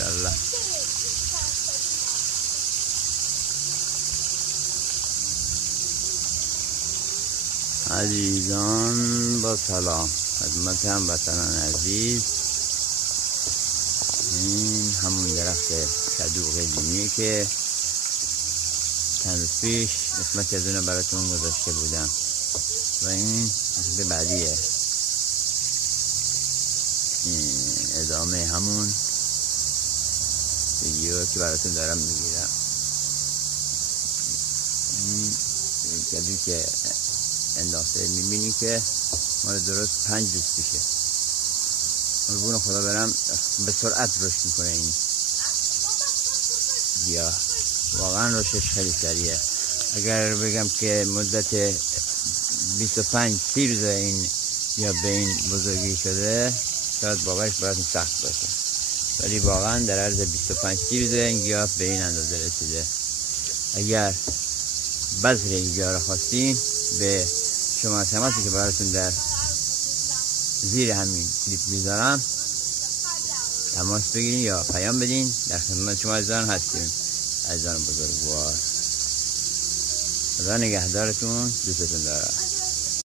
ماشاءالله. عزیزان با سلام خدمت هموطنان عزیز. این همون درخت کدو قدیمیه که چند روز پیش قسمتی از اونو براتون گذاشته بودم و این به بعدیه، ادامه همون ویدیو که براتون دارم میگیرم. این کدو که انداخته میبینی که مال درست 5 روز پیشه. قربون خدا برم به سرعت رشد میکنه این گیاه، واقعا رشدش خیلی سریعه. اگر بگم که مدت 25-30 روز این یا به این بزرگی شده شاید باورش براتون سخت باشه، ولی واقعا در عرض 25-30 روز این گیاه به این اندازه رسیده. اگر بذر این گیاه را خواستین به شما تماسی که براتون در زیر همین کلیپ میذارم تماس بگیرین یا پیام بدین، در خدمت شما عزیزان هستیم. عزیزان بزرگوار، خدا نگهدارتون، دوستتون دارم.